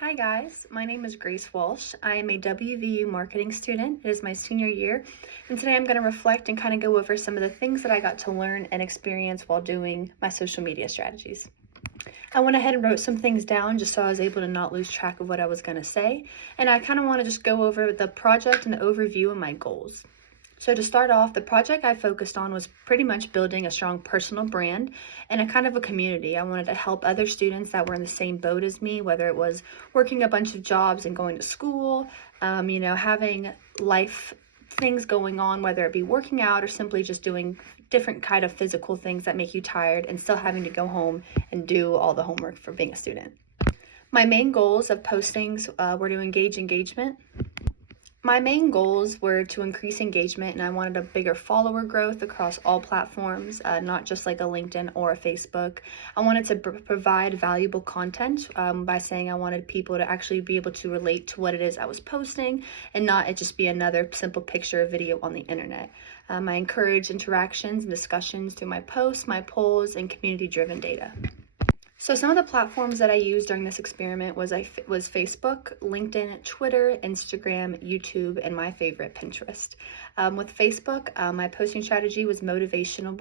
Hi guys, my name is Grace Walsh. I am a WVU marketing student. It is my senior year, and today I'm going to reflect and kind of go over some of the things that I got to learn and experience while doing my social media strategies. I went ahead and wrote some things down just so I was able to not lose track of what I was going to say, and I kind of want to just go over the project and the overview and my goals. So to start off, the project I focused on was pretty much building a strong personal brand and a kind of a community. I wanted to help other students that were in the same boat as me, whether it was working a bunch of jobs and going to school, having life things going on, whether it be working out or simply just doing different kind of physical things that make you tired and still having to go home and do all the homework for being a student. My main goals of postings were to engagement. My main goals were to increase engagement, and I wanted a bigger follower growth across all platforms, not just like a LinkedIn or a Facebook. I wanted to provide valuable content by saying I wanted people to actually be able to relate to what it is I was posting and not it just be another simple picture or video on the internet. I encourage interactions and discussions through my posts, my polls, and community-driven data. So some of the platforms that I used during this experiment was Facebook, LinkedIn, Twitter, Instagram, YouTube, and my favorite, Pinterest. With Facebook, my posting strategy was motivational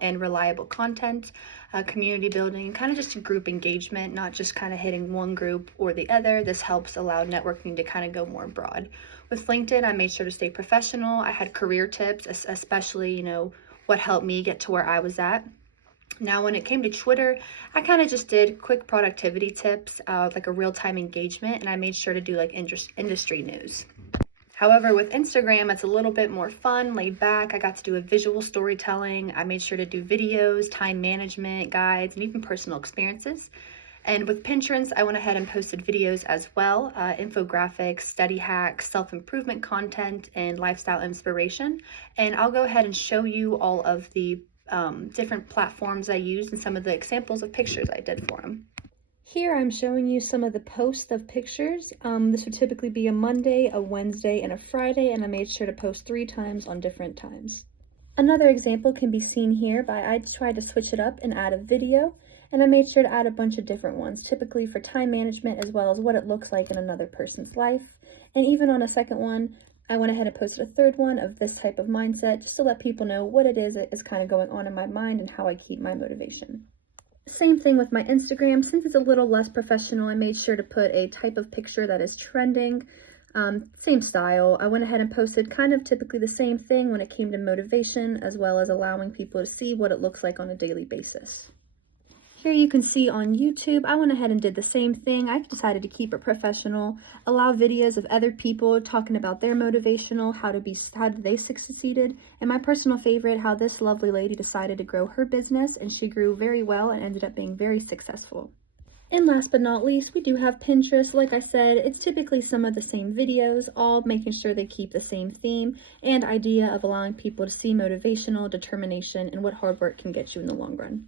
and reliable content, community building, and kind of just group engagement, not just kind of hitting one group or the other. This helps allow networking to kind of go more broad. With LinkedIn, I made sure to stay professional. I had career tips, especially, what helped me get to where I was at. Now, when it came to Twitter, I kind of just did quick productivity tips, like a real-time engagement, and I made sure to do like industry news. However, with Instagram, it's a little bit more fun, laid back. I got to do a visual storytelling. I made sure to do videos, time management, guides, and even personal experiences. And with Pinterest, I went ahead and posted videos as well, infographics, study hacks, self-improvement content, and lifestyle inspiration. And I'll go ahead and show you all of the different platforms I used and some of the examples of pictures I did for them. Here I'm showing you some of the posts of pictures. This would typically be a Monday, a Wednesday, and a Friday, and I made sure to post 3 times on different times. Another example can be seen here I tried to switch it up and add a video, and I made sure to add a bunch of different ones, typically for time management as well as what it looks like in another person's life. And even on a second one, I went ahead and posted a third one of this type of mindset just to let people know what it is that is kind of going on in my mind and how I keep my motivation. Same thing with my Instagram. Since it's a little less professional, I made sure to put a type of picture that is trending. Same style. I went ahead and posted kind of typically the same thing when it came to motivation, as well as allowing people to see what it looks like on a daily basis. Here you can see on YouTube, I went ahead and did the same thing. I decided to keep it professional, allow videos of other people talking about their motivational, how they succeeded, and my personal favorite, how this lovely lady decided to grow her business, and she grew very well and ended up being very successful. And last but not least, we do have Pinterest. Like I said, it's typically some of the same videos, all making sure they keep the same theme and idea of allowing people to see motivational, determination, and what hard work can get you in the long run.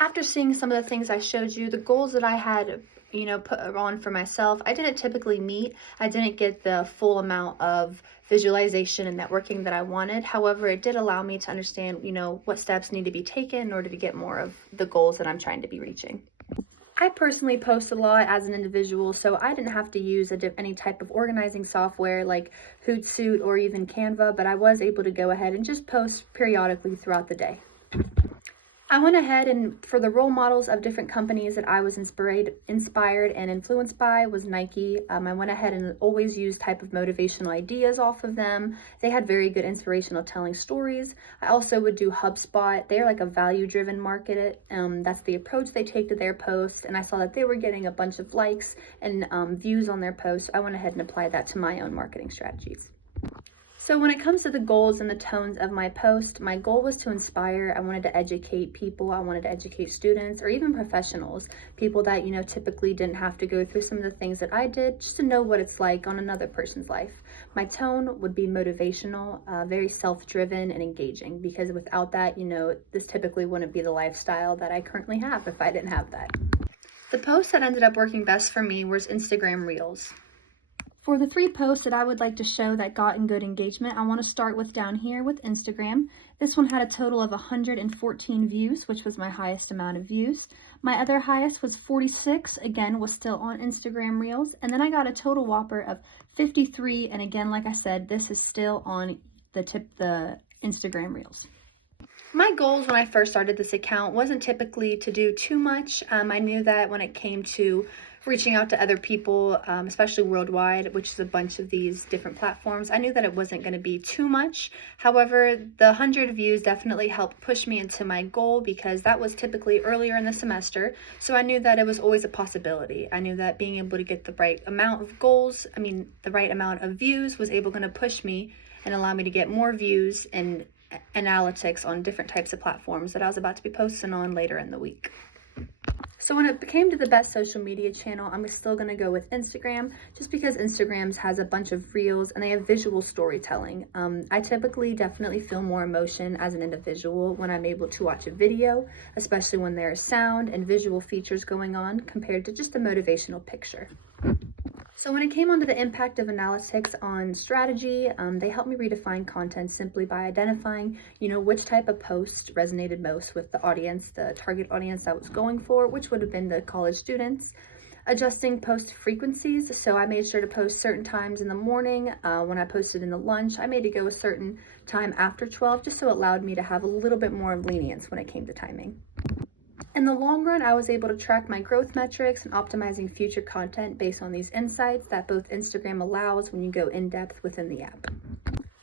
After seeing some of the things I showed you, the goals that I had, put on for myself, I didn't typically meet. I didn't get the full amount of visualization and networking that I wanted. However, it did allow me to understand, what steps need to be taken in order to get more of the goals that I'm trying to be reaching. I personally post a lot as an individual, so I didn't have to use any type of organizing software like Hootsuite or even Canva, but I was able to go ahead and just post periodically throughout the day. I went ahead and for the role models of different companies that I was inspired and influenced by was Nike. I went ahead and always used type of motivational ideas off of them. They had very good inspirational telling stories. I also would do HubSpot. They're like a value-driven market. That's the approach they take to their posts, and I saw that they were getting a bunch of likes and views on their posts. I went ahead and applied that to my own marketing strategies. So when it comes to the goals and the tones of my post, my goal was to inspire. I wanted to educate people. I wanted to educate students or even professionals, people that, typically didn't have to go through some of the things that I did, just to know what it's like on another person's life. My tone would be motivational, very self-driven and engaging, because without that, this typically wouldn't be the lifestyle that I currently have if I didn't have that. The post that ended up working best for me was Instagram Reels. For the 3 posts that I would like to show that got good engagement, I want to start with down here with Instagram. This one had a total of 114 views, which was my highest amount of views. My other highest was 46, again, was still on Instagram Reels. And then I got a total whopper of 53, and again, like I said, this is still on the Instagram Reels. My goals when I first started this account wasn't typically to do too much. I knew that when it came to reaching out to other people, especially worldwide, which is a bunch of these different platforms, I knew that it wasn't going to be too much. However, the 100 views definitely helped push me into my goal because that was typically earlier in the semester. So I knew that it was always a possibility. I knew that being able to get the right amount of the right amount of views was going to push me and allow me to get more views and analytics on different types of platforms that I was about to be posting on later in the week. So when it came to the best social media channel, I'm still going to go with Instagram, just because Instagram has a bunch of reels and they have visual storytelling. I typically definitely feel more emotion as an individual when I'm able to watch a video, especially when there is sound and visual features going on compared to just a motivational picture. So when it came onto the impact of analytics on strategy, they helped me redefine content simply by identifying, which type of post resonated most with the audience, the target audience I was going for, which would have been the college students. Adjusting post frequencies, so I made sure to post certain times in the morning. When I posted in the lunch, I made it go a certain time after 12, just so it allowed me to have a little bit more lenience when it came to timing. In the long run, I was able to track my growth metrics and optimizing future content based on these insights that both Instagram allows when you go in depth within the app.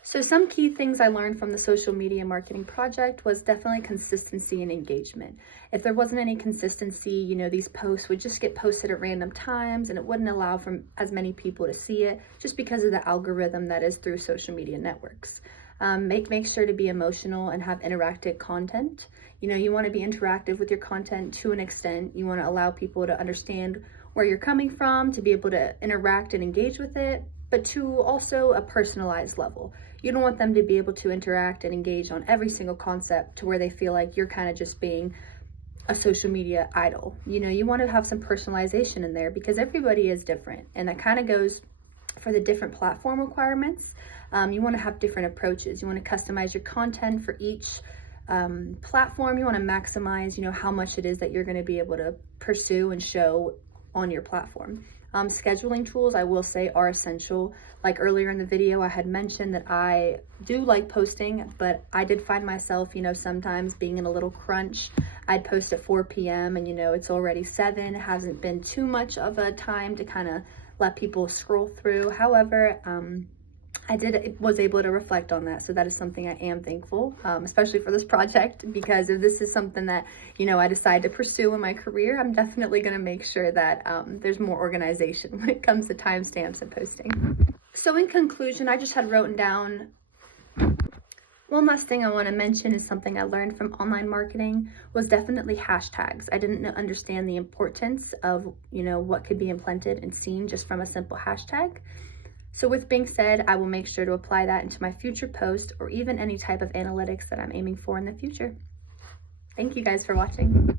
So some key things I learned from the social media marketing project was definitely consistency and engagement. If there wasn't any consistency, these posts would just get posted at random times and it wouldn't allow for as many people to see it just because of the algorithm that is through social media networks. Make sure to be emotional and have interactive content. You want to be interactive with your content to an extent. You want to allow people to understand where you're coming from, to be able to interact and engage with it, but to also a personalized level. You don't want them to be able to interact and engage on every single concept to where they feel like you're kind of just being a social media idol. You want to have some personalization in there because everybody is different, and that kind of goes for the different platform requirements. You want to have different approaches. You want to customize your content for each platform. You want to maximize, how much it is that you're going to be able to pursue and show on your platform. Scheduling tools, I will say, are essential. Like earlier in the video, I had mentioned that I do like posting, but I did find myself, sometimes being in a little crunch. I'd post at 4 p.m. and, it's already 7. It hasn't been too much of a time to kind of let people scroll through. However, I was able to reflect on that, so that is something I am thankful, especially for this project, because if this is something that I decide to pursue in my career, I'm definitely going to make sure that there's more organization when it comes to timestamps and posting. So in conclusion, I just had written down one last thing I want to mention is something I learned from online marketing was definitely hashtags. I didn't understand the importance of what could be implemented and seen just from a simple hashtag. So with being said, I will make sure to apply that into my future posts or even any type of analytics that I'm aiming for in the future. Thank you guys for watching.